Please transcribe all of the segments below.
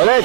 ولد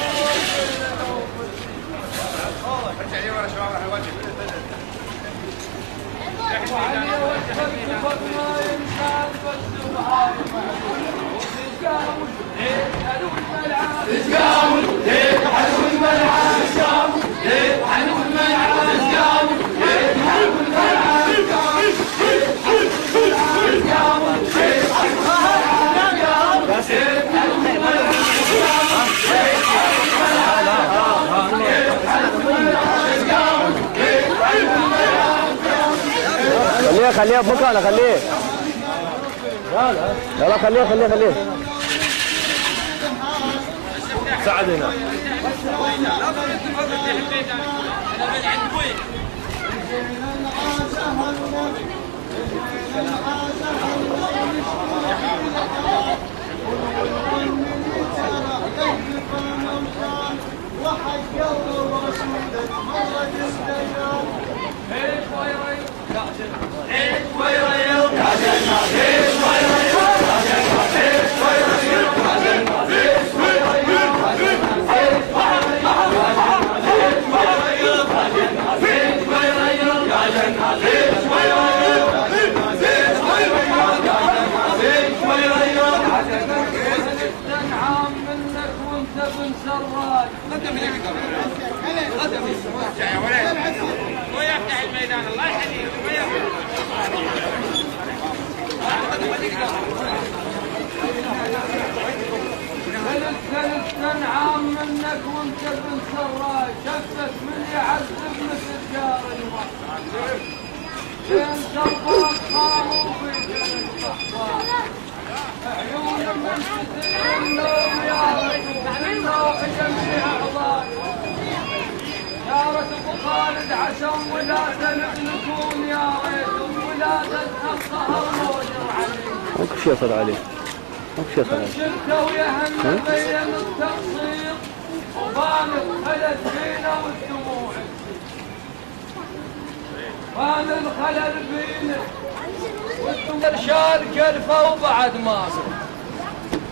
خليه بمكانه خليه. يلا خليه سعد هنا. ويفتح الميدان الله يحييك ثلاث عام منك وانت بن سراي شفتك من يعذب مثل جار المحصن بين سربات خاموا في الاستحصال عيون من كثير النوم يا رجل النوم جميع اعضاء شارة ابو خالد عشان ولاده نكون يا ريت ولاده القهر موجر عليك ماكو شيء صار عليه شلته ويهنا بين التقصير وبان الخلل فينا والدموع بان الخلل فينا والدموع شال كلفه وبعد ما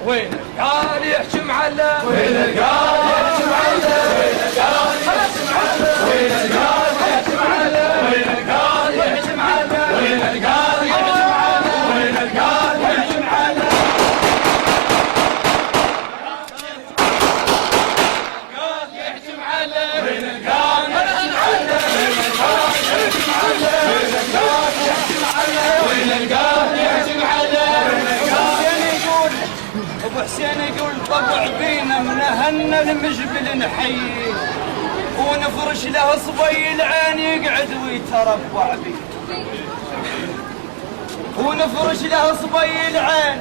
وين قال يحكم على وين قال يحكم على وين قال يحكم على وين قال يحكم على وين قال يحكم على وين قال يحكم على وين قال يحكم على يحكم على وين قال يحكم على وين قال يحكم على وين قال يحكم على وين قال يحكم على ابو حسين يقول طبع بينا منهن المجبل نحييه ونفرش له صبي العين يقعد ويتربع بيه ونفرش له صبي العين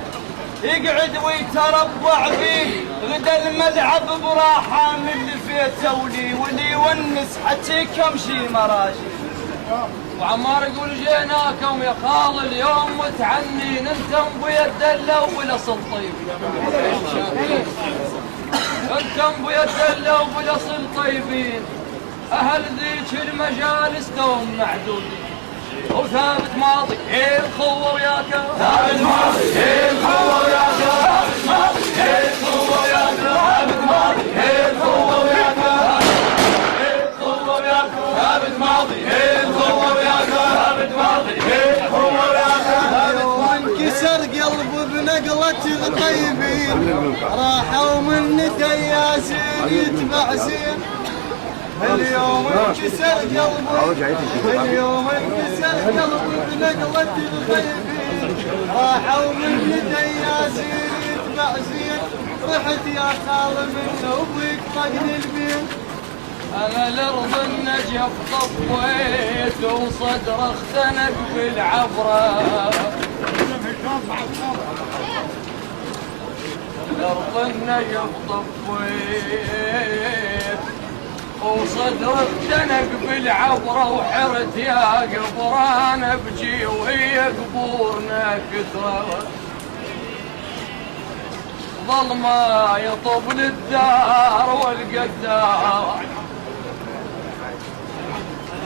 يقعد ويتربع بيه غدا الملعب براحه من اللي فيته واللي يونس حتى كمشي مراجي وعمار يقول جيناكم يا خال اليوم متعنين انتم بيد الاول اصل طيب انتم بيد الاول اصل طيبين اهل ذيك المجالس دوم معدودين وثابت ماضي الخور يا ثابت ماضي الخور يا ثابت ماضي الخور يا ثابت ماضي الخور يا الخور يا ثابت ماضي الخور يا ثابت ماضي الخور يا ثابت وانكسر قلب بنقلة الطيبين راحوا من دياسين يتبع زين اليوم انكسر قلبي اليوم انكسر قلبي بنقلة الطيبين راحوا من دياسين يتبع زين رحت يا خال من ابوك طقن البيت انا الارض النجف طفيت وصدر اختنق بالعبره الارض النجف طفيت وصدر اختنق بالعبره وحرت يا قبران ابجي وهي قبورنا كثره ظلمه يطب للدار والقدار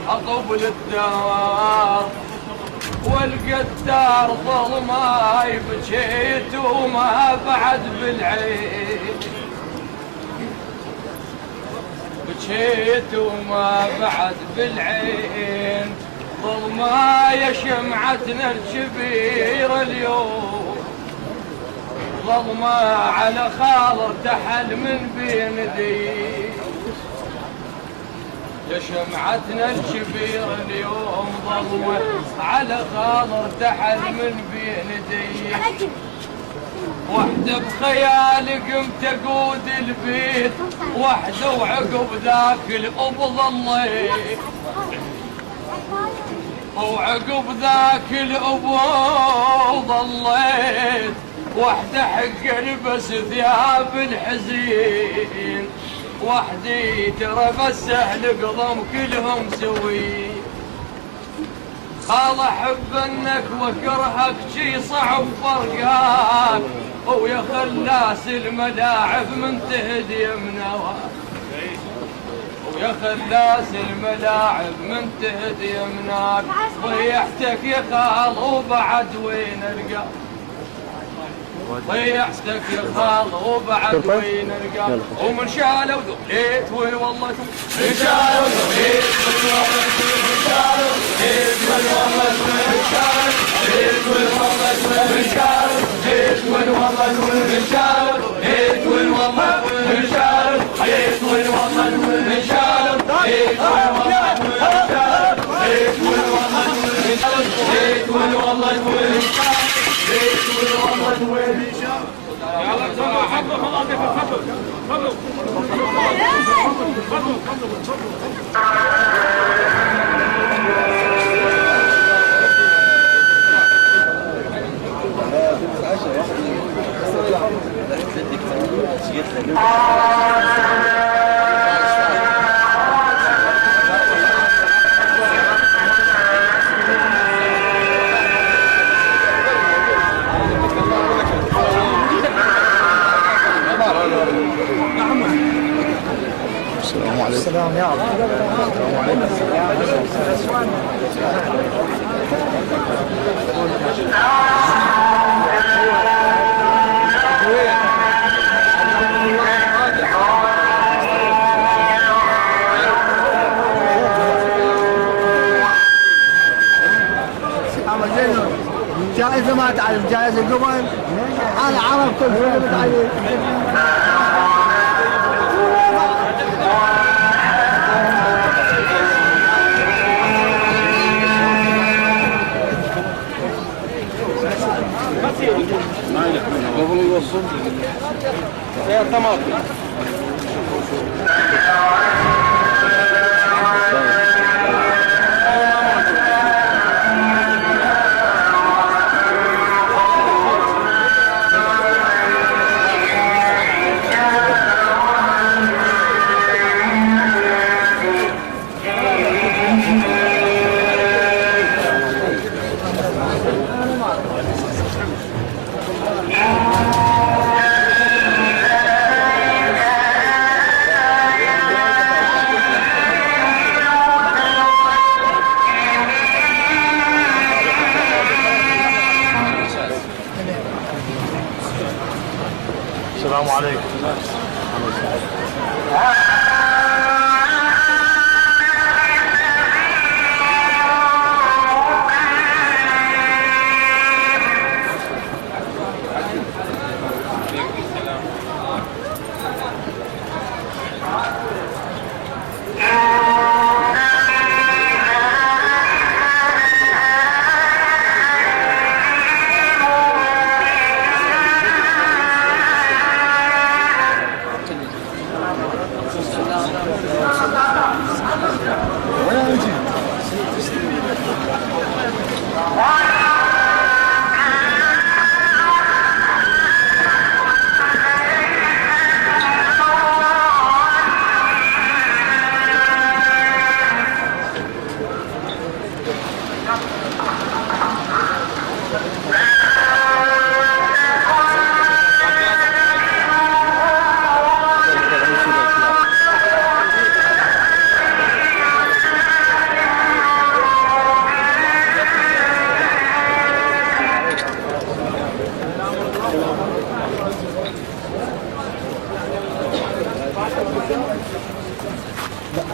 اطب للدار والقدار ظلمه بجيت وما بعد بالعين بكيت وما بعد بالعين ظلمة يا شمعتنا الكبيرة اليوم ظلمة على خال ارتحل من بين دي يا شمعتنا الكبيرة اليوم ظلمة على خال ارتحل من بين دي وحده بخيالي قمت اقود البيت وحده وعقب ذاك الاب ظليت وعقب ذاك الاب ظليت وحده حق البس ثياب الحزين وحدي ترى بس اهل قضم كلهم سوي خال احب انك وكرهك شي صعب فرقاك ويا خلاس الملاعب من تهدي منواك ويا خلاس الملاعب من تهدي مناك ضيعتك يا خال وبعد وين القاك ضيعتك يا خال وبعد وين القاك ومن شالوا ذبليت وين والله من شالوا ذبليت وين والله من شالوا ذبليت وين والله من شالوا ذبليت وين والله من شالوا ذبليت وين والله من شالوا ذبليت وين والله من شالوا ذبليت وين والله من شالوا ذبليت وين والله من شالوا ذبليت وين والله من شالوا ذبليت وين والله من شالوا ذبليت وين والله من شالوا يلا بسرعة حبوا خلاص تفضلوا السلام يا الله. السلام عليكم. جائزة ما تعرف جائزة قبل أنا عرفت كل عليه. قبل يوصل يا طماطم السلام عليكم.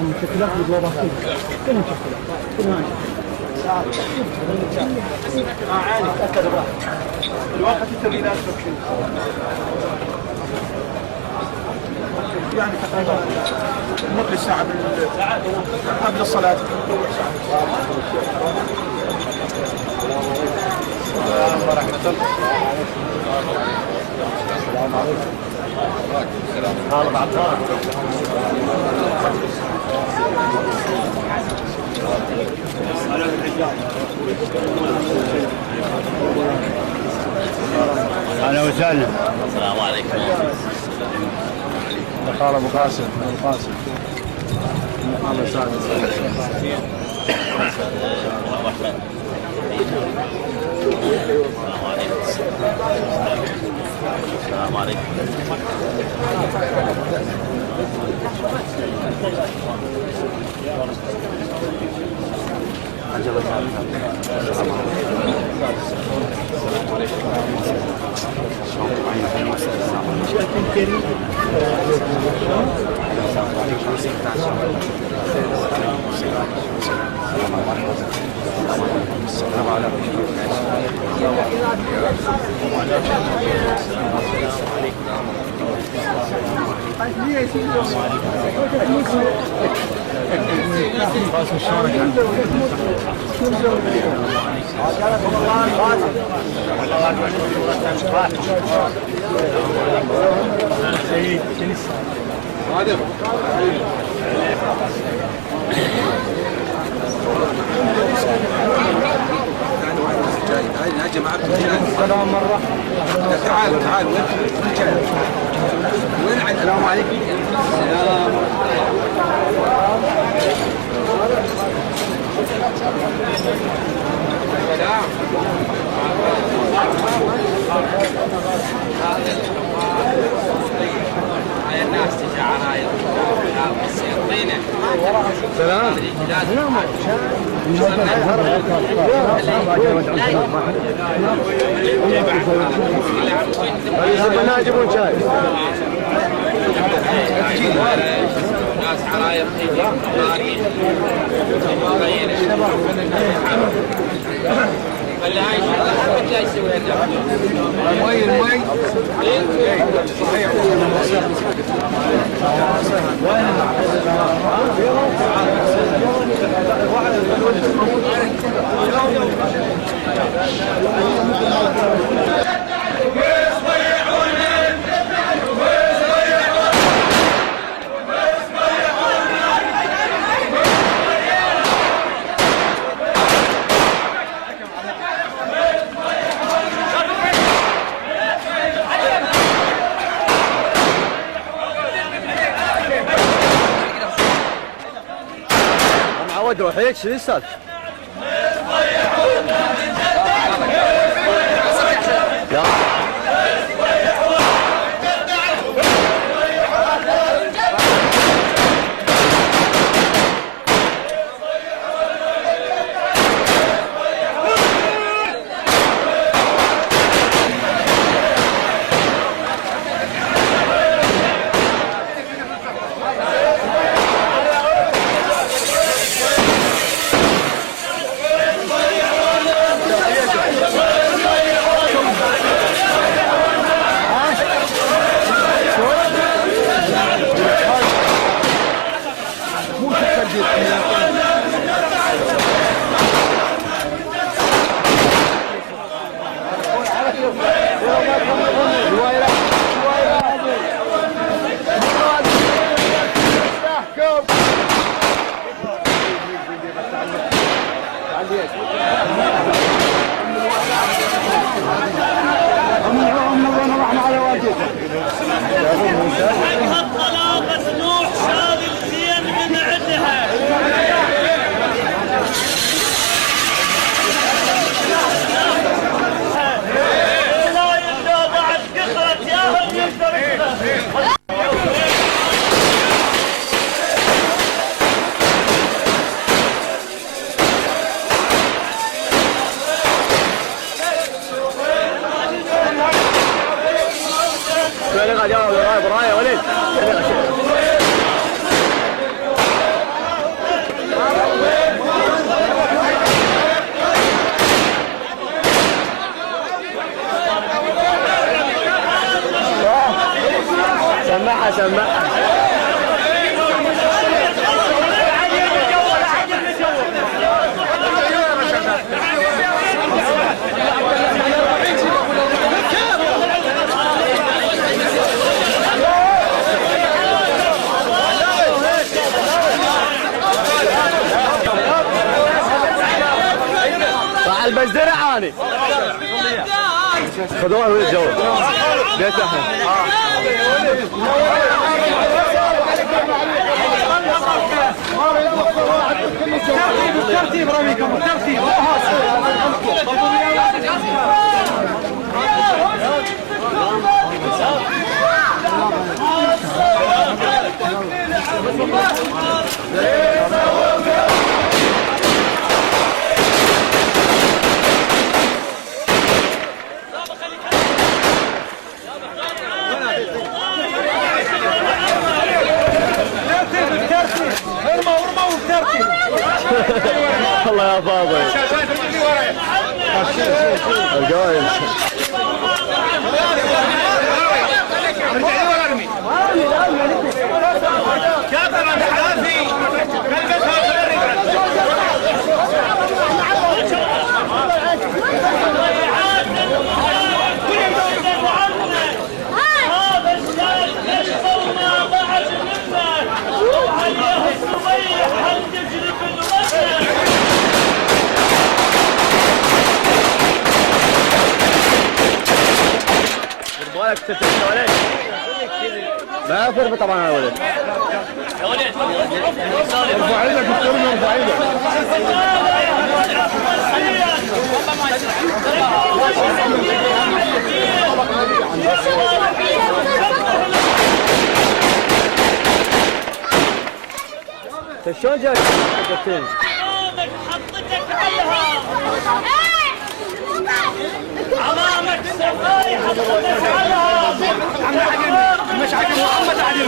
المشكلات بالجوابات كلها مشكلات كلها عادي تأكد الوقت التمرينات يعني تقريبا نص ساعة قبل الصلاة. السلام ورحمة الله. السلام عليكم. أهلا وسهلا. السلام عليكم. قال أبو قاسم. الله يسعدك. السلام عليكم. يا جماعة السلام مرة. تعال وين السلام عليكم. السلام. هاي الناس تجي عرايض الطينة. سلام. يجيبون شاي. ناس عرايض تجي اللي هاي شغله جاي يسوي هذا المي صحيح. معود روحيك شو السالفة؟ سمعها سمعها. راح البس درع اني خذوها ولد جوا بيت احمد. ترتيب رميكم ترتيب. الله يا فاضل الجوائز. ما يفرق طبعا يا ولد. يا ولد ارفع ايدك الكلمه ارفع ايدك. شلون جاك؟ حطتك عليها علامك سفاري حطتك عليها. مش حكم محمد عدل.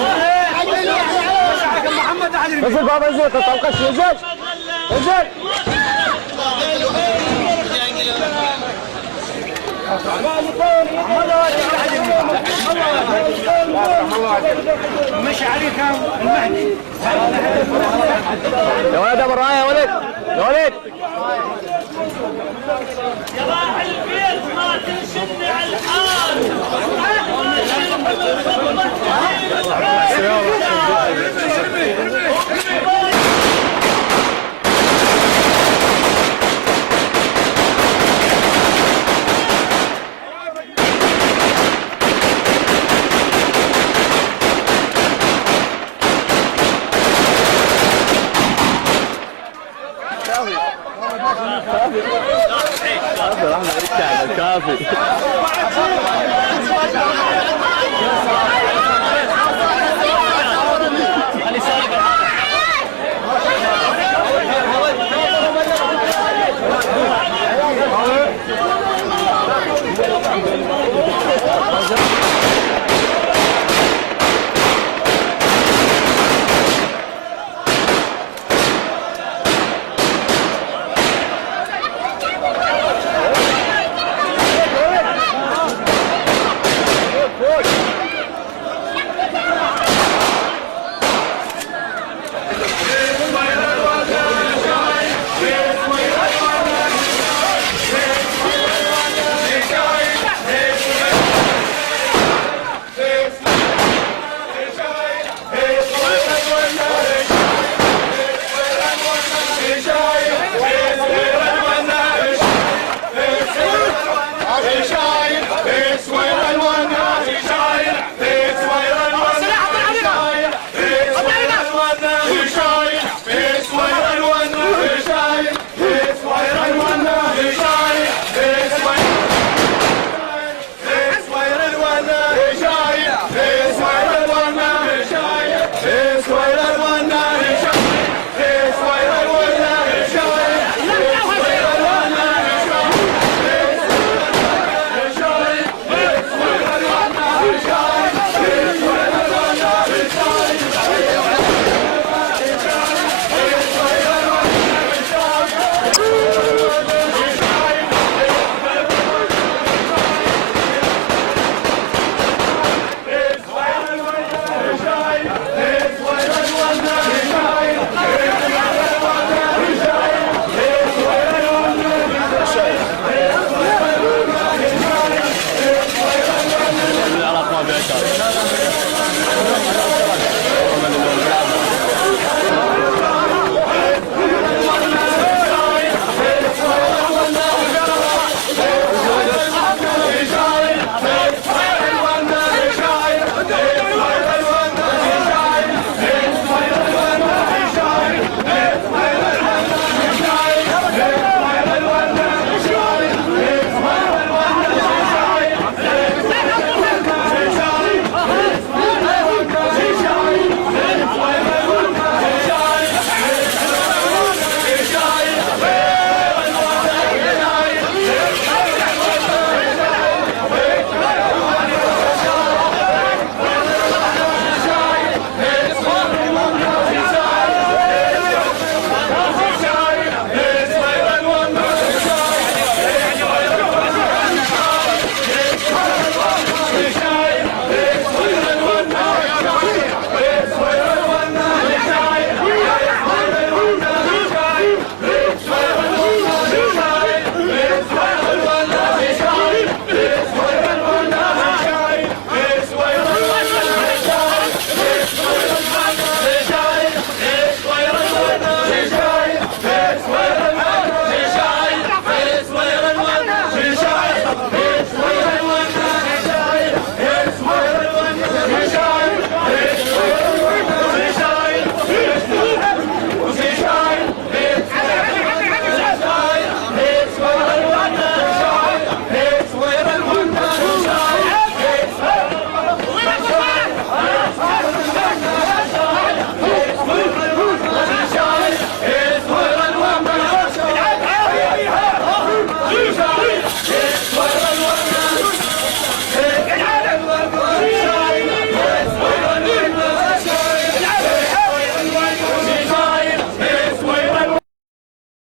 مش حكم محمد عدل. انزل بابا انزل طلقش انزل انزل. مش عليك المهدي. يا ولد ابو الرايه يا ولد يا ولد. يا راح البيت ما تنشدني على الحال.